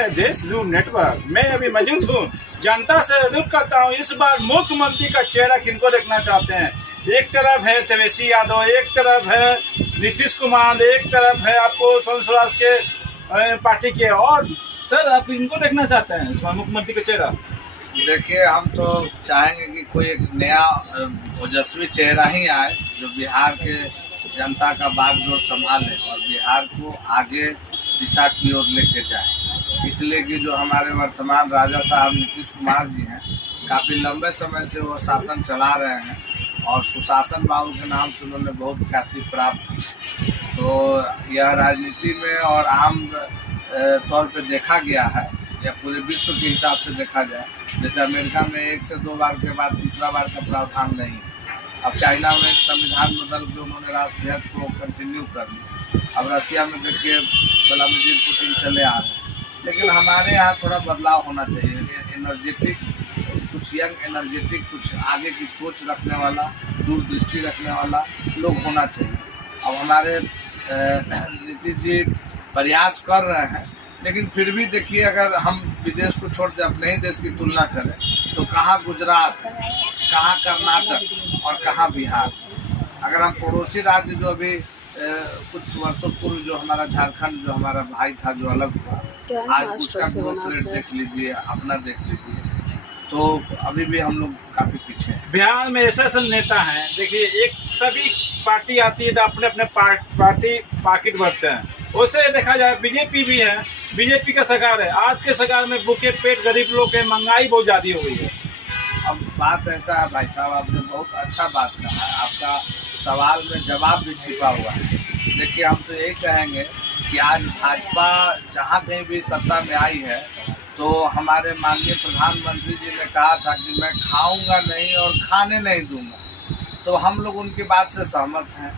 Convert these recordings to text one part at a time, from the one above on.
रहे देश दूर नेटवर्क। मैं अभी मौजूद हूँ, जनता से अनुरोध करता हूँ, इस बार मुख्यमंत्री का चेहरा किनको देखना चाहते हैं? एक तरफ है तेजस्वी यादव, एक तरफ है नीतीश कुमार, एक तरफ है आपको स्वयं स्वराज के पार्टी के। और सर आप इनको देखना चाहते हैं इस बार मुख्यमंत्री का चेहरा? देखिए, हम तो चाहेंगे कि कोई एक नया ओजस्वी चेहरा ही आए जो बिहार के जनता का बागडोर संभाले और बिहार को आगे दिशा की ओर लेके जाए। इसलिए कि जो हमारे वर्तमान राजा साहब नीतीश कुमार जी हैं, काफ़ी लंबे समय से वो शासन चला रहे हैं और सुशासन बाबू के नाम से उन्होंने बहुत ख्याति प्राप्त की। तो यह राजनीति में और आम तौर पे देखा गया है, या पूरे विश्व के हिसाब से देखा जाए, जैसे अमेरिका में 1 से 2 बार के बाद तीसरा बार का प्रावधान नहीं। अब चाइना में संविधान बदल के उन्होंने राष्ट्रध्वज को कंटिन्यू कर लिया। अब रसिया में देखिए व्लादिमीर पुतिन चले आ रहे हैं। लेकिन हमारे यहाँ थोड़ा बदलाव होना चाहिए, एनर्जेटिक, कुछ यंग एनर्जेटिक, कुछ आगे की सोच रखने वाला, दूरदृष्टि रखने वाला लोग होना चाहिए। अब हमारे नीतीश जी प्रयास कर रहे हैं, लेकिन फिर भी देखिए, अगर हम विदेश को छोड़ दें, अपने ही देश की तुलना करें, तो कहाँ गुजरात, कहाँ कर्नाटक और कहाँ बिहार। अगर हम पड़ोसी राज्य जो अभी कुछ वर्षों पूर्व जो हमारा झारखंड, जो हमारा भाई था, जो अलग हुआ, आज उसका ग्रोथ रेट देख लीजिए, अपना देख लीजिए, तो अभी भी हम लोग काफ़ी पीछे हैं। बिहार में ऐसे नेता हैं, देखिए, एक सभी पार्टी आती है तो अपने अपने पार्टी पॉकेट भरते हैं। उसे देखा जाए बीजेपी भी है, बीजेपी का सरकार है, आज के सरकार में भूखे पेट गरीब लोग के महंगाई बहुत ज़्यादा हो गई है। अब बात ऐसा है भाई साहब, आपने बहुत अच्छा बात कहा है, आपका सवाल में जवाब भी छिपा हुआ है। देखिए, हम तो यही कहेंगे कि आज भाजपा जहाँ कहीं भी सत्ता में आई है, तो हमारे माननीय प्रधानमंत्री जी ने कहा था कि मैं खाऊंगा नहीं और खाने नहीं दूंगा। तो हम लोग उनकी बात से सहमत हैं।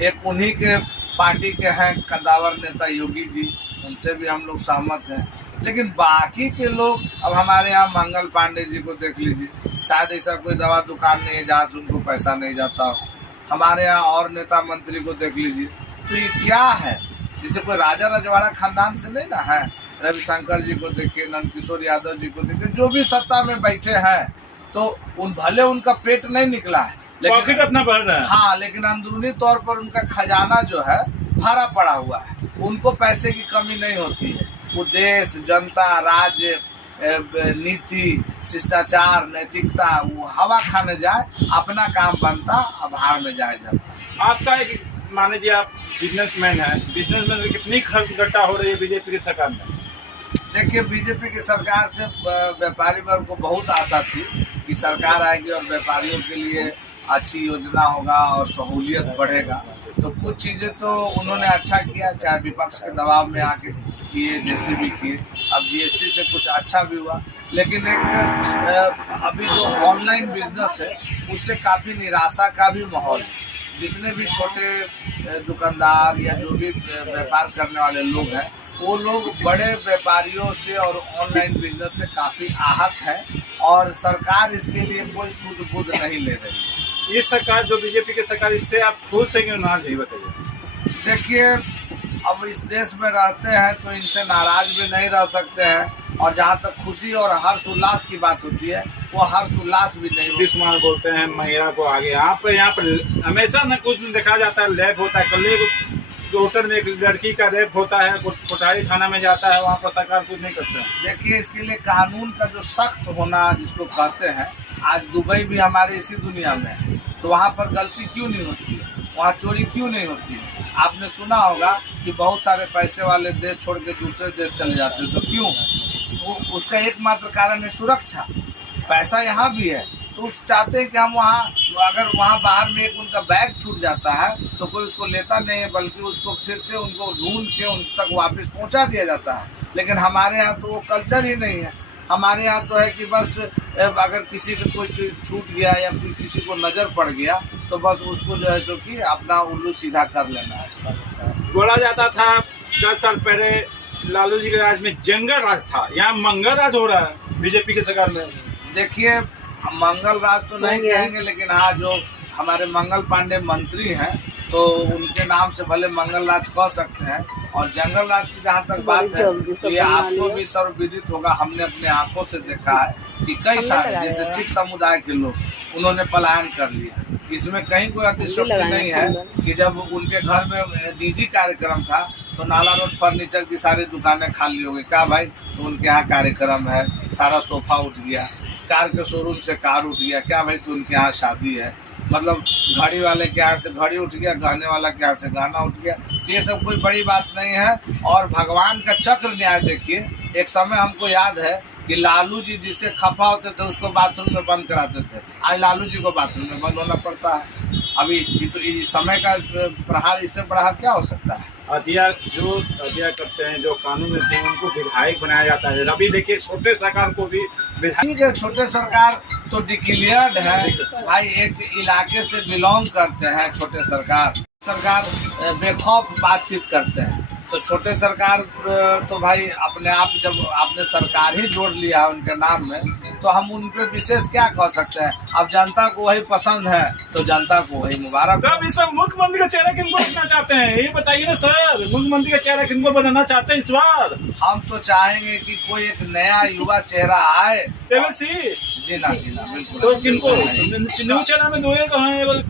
एक उन्हीं के पार्टी के हैं कद्दावर नेता योगी जी, उनसे भी हम लोग सहमत हैं। लेकिन बाकी के लोग, अब हमारे यहाँ मंगल पांडे जी को देख लीजिए, शायद ऐसा कोई दवा दुकान नहीं है जहाँ से उनको पैसा नहीं जाता हो। हमारे यहाँ और नेता मंत्री को देख लीजिए, तो ये क्या है? जिसे कोई राजा रजवाड़ा खानदान से नहीं ना है। रविशंकर जी को देखिए, नंदकिशोर यादव जी को देखिए, जो भी सत्ता में बैठे हैं, तो भले उनका पेट नहीं निकला है, लेकिन अपना बढ़ रहा है। हाँ, लेकिन अंदरूनी तौर पर उनका खजाना जो है भरा पड़ा हुआ है। उनको पैसे की कमी नहीं होती है। वो देश, जनता, राज्य, नीति, शिष्टाचार, नैतिकता, वो हवा खाने जाए, अपना काम बनता, बाहर में जाए जाता। आपका एक मान लीजिए आप बिजनेसमैन है, बिजनेसमैन में कितनी खर्च घटा हो रही है बीजेपी की सरकार में? देखिए, बीजेपी की सरकार से व्यापारी वर्ग को बहुत आशा थी कि सरकार आएगी और व्यापारियों के लिए अच्छी योजना होगा और सहूलियत बढ़ेगा। तो कुछ चीज़ें तो उन्होंने अच्छा किया, चाहे विपक्ष के दबाव में आके किए, जैसे भी किए। अब जीएसटी से कुछ अच्छा भी हुआ, लेकिन एक अभी जो ऑनलाइन बिजनेस है, उससे काफ़ी निराशा का भी माहौल है। जितने भी छोटे दुकानदार या जो भी व्यापार करने वाले लोग हैं, वो लोग बड़े व्यापारियों से और ऑनलाइन बिजनेस से काफ़ी आहत है, और सरकार इसके लिए कोई सूद बूद नहीं ले रही है। इस सरकार, जो बीजेपी की सरकार, इससे आप खुश हैं कि नाराज हैं, बताइए? देखिए, अब इस देश में रहते हैं तो इनसे नाराज भी नहीं रह सकते हैं, और जहाँ तक खुशी और हर्ष उल्लास की बात होती है, वो हर्ष उल्लास भी नहीं। नीतीश कुमार बोलते हैं महिला को आगे, यहाँ पर हमेशा न कुछ देखा जाता है, लैब होता है। कल होटल में एक लड़की का रेप होता है, कोठारी थाना में जाता है, वहाँ पर सरकार कुछ नहीं करते हैं। देखिए, इसके लिए कानून का जो सख्त होना जिसको कहते हैं, आज दुबई भी हमारे इसी दुनिया में है, तो वहाँ पर गलती क्यों नहीं होती है? वहाँ चोरी क्यों नहीं होती है? आपने सुना होगा कि बहुत सारे पैसे वाले देश छोड़ के दूसरे देश चले जाते हैं, तो क्यों? उसका एकमात्र कारण है सुरक्षा। पैसा यहाँ भी है, तो चाहते हैं कि हम वहाँ, अगर वहाँ बाहर में एक उनका बैग छूट जाता है तो कोई उसको लेता नहीं है, बल्कि उसको फिर से उनको ढूंढ के उन तक वापस पहुँचा दिया जाता है। लेकिन हमारे यहाँ तो वो कल्चर ही नहीं है। हमारे यहाँ तो है कि बस अगर किसी को कोई चीज़ छूट गया या फिर किसी को नज़र पड़ गया, तो बस उसको जो है सो कि अपना उल्लू सीधा कर लेना है। बोला जाता था 10 साल पहले लालू जी के राज में जंगल राज था, यहाँ मंगल राज हो रहा है बीजेपी की सरकार में। देखिए, मंगल राज तो नहीं कहेंगे, लेकिन हाँ, जो हमारे मंगल पांडे मंत्री हैं, तो उनके नाम से भले मंगल राज कह सकते हैं। और जंगल राज की जहाँ तक बात है तो ये आपको भी सर्वविदित होगा, हमने अपने आंखों से देखा है कि कई सारे जैसे सिख समुदाय के लोग उन्होंने पलायन कर लिया। इसमें कहीं कोई अतिशयोक्ति नहीं है कि जब उनके घर में निजी कार्यक्रम था तो नाला रोड फर्नीचर की सारी दुकानें खाली हो गई। क्या भाई, तो उनके यहाँ कार्यक्रम है, सारा सोफा उठ गया, कार के शोरूम से कार उठ गया। क्या भाई, तो उनके यहाँ शादी है, मतलब घड़ी वाले के यहाँ से घड़ी उठ गया, गहने वाला के यहाँ से गहना उठ गया। तो ये सब कोई बड़ी बात नहीं है। और भगवान का चक्र न्याय देखिए, एक समय हमको याद है कि लालू जी जिससे खफा होते थे उसको बाथरूम में बंद कराते थे, आज लालू जी को बाथरूम में बंद होना पड़ता है। अभी तो समय का प्रहार, इससे बड़ा क्या हो सकता है। हत्या करते हैं जो कानून में थे उनको विधायक बनाया जाता है। अभी देखिए छोटे सरकार को भी विधायक, छोटे सरकार तो डिक्लेयर्ड है भाई, एक इलाके से बिलोंग करते हैं। छोटे सरकार बेखौफ बातचीत करते हैं, तो छोटे सरकार तो भाई अपने आप, जब आपने सरकार ही जोड़ लिया है उनके नाम में, तो हम उन पर विशेष क्या कह सकते हैं। अब जनता को वही पसंद है तो जनता को वही मुबारक। तो अब इस बार मुख्यमंत्री का चेहरा किनको देखना चाहते हैं, ये बताइए ना सर। मुख्यमंत्री का चेहरा किनको बनाना चाहते हैं इस बार? हम तो चाहेंगे कि कोई एक नया युवा चेहरा आए। तेजस्वी जी ना बिल्कुल। तो किनको न्यूज चैनल में दो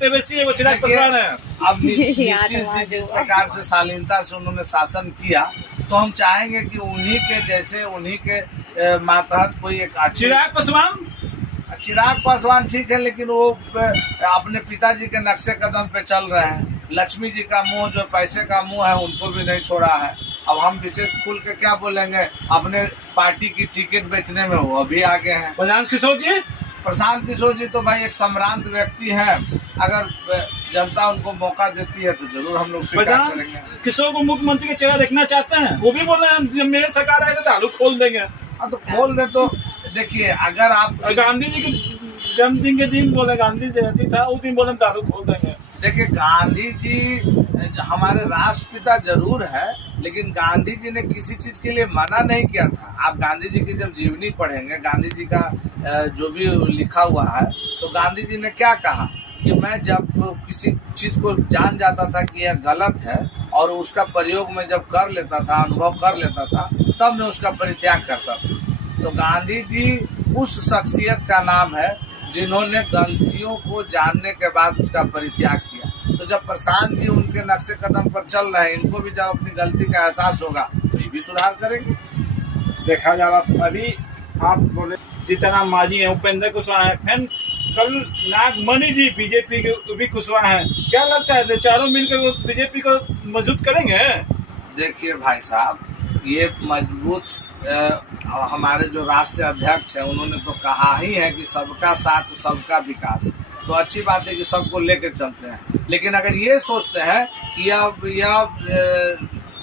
तेजस्वी है, चिराग पासवान है। अब नीतीश जी जिस प्रकार से शालीनता से उन्होंने शासन किया, तो हम चाहेंगे कि उन्हीं के जैसे, उन्हीं के मातहत कोई एक चिराग पासवान ठीक है, लेकिन वो अपने पिताजी के नक्शे कदम पे चल रहे हैं। लक्ष्मी जी का मुंह, जो पैसे का मुंह है, उनको भी नहीं छोड़ा है। अब हम विशेष खुल के क्या बोलेंगे, अपने पार्टी की टिकट बेचने में वो अभी आगे हैं। प्रशांत किशोर जी तो भाई एक सम्रांत व्यक्ति हैं। अगर जनता उनको मौका देती है तो जरूर हम लोग स्वीकार करेंगे। किशोर को मुख्यमंत्री का चेहरा देखना चाहते हैं, वो भी बोले जब मेरे सरकार आएगा तो आलू खोल देंगे। हाँ तो खोल दे। तो देखिए, अगर आप गांधी जी के जन्मदिन के दिन बोले, गांधी जयंती था उस दिन बोले दारू खोल देंगे। देखिए, गांधी जी हमारे राष्ट्रपिता जरूर है, लेकिन गांधी जी ने किसी चीज के लिए मना नहीं किया था। आप गांधी जी की जब जीवनी पढ़ेंगे, गांधी जी का जो भी लिखा हुआ है, तो गांधी जी ने क्या कहा कि मैं जब किसी चीज को जान जाता था कि यह गलत है और उसका प्रयोग में जब कर लेता था, अनुभव कर लेता था, तब मैं उसका परित्याग करता था। तो गांधी जी उस शख्सियत का नाम है जिन्होंने गलतियों को जानने के बाद उसका परित्याग किया। तो जब प्रशांत जी उनके नक्शे कदम पर चल रहे हैं, इनको भी जब अपनी गलती का एहसास होगा तो ये भी सुधार करेंगे। देखा जा रहा, अभी आप बोले जीतनराम मांझी है, उपेंद्र कुशवाहा है, फिर कल नागमणि जी बीजेपी के भी कुशवाहा है। क्या लगता है चारों मिलकर बीजेपी को मजबूत करेंगे? देखिए भाई साहब, ये मजबूत हमारे जो राष्ट्रीय अध्यक्ष हैं उन्होंने तो कहा ही है कि सबका साथ सबका विकास। तो अच्छी बात है कि सबको लेकर चलते हैं, लेकिन अगर ये सोचते हैं कि यह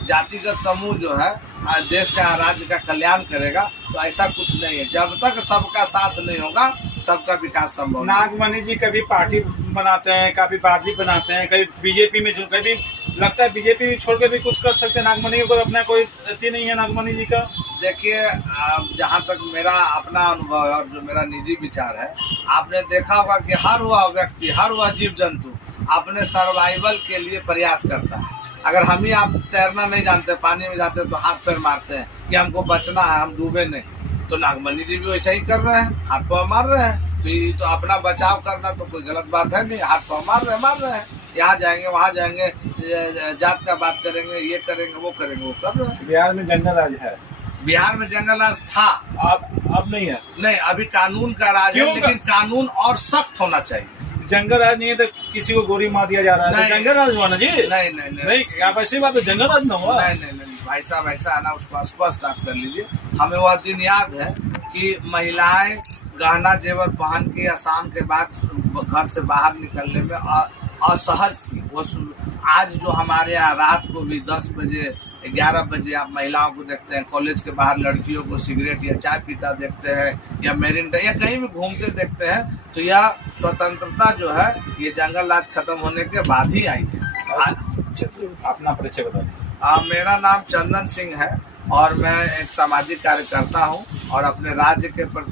जातिगत समूह जो है देश का, राज्य का कल्याण करेगा, तो ऐसा कुछ नहीं है। जब तक सबका साथ नहीं होगा सबका विकास संभव नहीं। नागमणि जी कभी पार्टी बनाते हैं, कभी पार्टी बनाते हैं, कभी बीजेपी में, कभी लगता है बीजेपी छोड़ के भी कुछ कर सकते हैं। नागमणि को अपना कोई अति नहीं है नागमणि जी का। देखिए, जहाँ तक मेरा अपना अनुभव है और जो मेरा निजी विचार है, आपने देखा होगा कि हर वह व्यक्ति, हर वह जीव जंतु अपने सर्वाइवल के लिए प्रयास करता है। अगर हम ही आप तैरना नहीं जानते, पानी में जाते तो हाथ पैर मारते हैं कि हमको बचना है, हम डूबे नहीं। तो नागमणि जी भी वैसा ही कर रहे हैं, हाथ पैर मार रहे हैं। तो ये तो अपना बचाव करना तो कोई गलत बात है नहीं, हाथ पैर मार रहे हैं। यहाँ जाएंगे, वहाँ जाएंगे, जात का बात करेंगे, ये करेंगे, वो करेंगे, वो कर रहे हैं। बिहार में जंगल राज है, बिहार में जंगल राज था, अब नहीं है। नहीं, अभी कानून का राज है, लेकिन कानून और सख्त होना चाहिए। जंगल राज नहीं है तो किसी को गोली मार दिया जा रहा है, तो जंगल राज हुआ ना जी? नहीं, आप ऐसी बात, तो जंगल राज ना हुआ। नहीं भाई साहब, ऐसा है ना, उसको स्पष्ट आप कर लीजिए। हमें वह दिन याद है कि महिलाएं गहना जेवर पहन के शाम के बाद घर से बाहर निकलने में असहज थी। वो आज जो हमारे यहाँ रात को भी 10 बजे 11 बजे आप महिलाओं को देखते हैं, कॉलेज के बाहर लड़कियों को सिगरेट या चाय पीता देखते हैं, या मेरिंडा या कहीं भी घूमते देखते हैं, तो यह स्वतंत्रता जो है ये जंगल राज खत्म होने के बाद ही आई है। अपना परिचय बता दीजिए। मेरा नाम चंदन सिंह है और मैं एक सामाजिक कार्यकर्ता हूँ और अपने राज्य के प्रति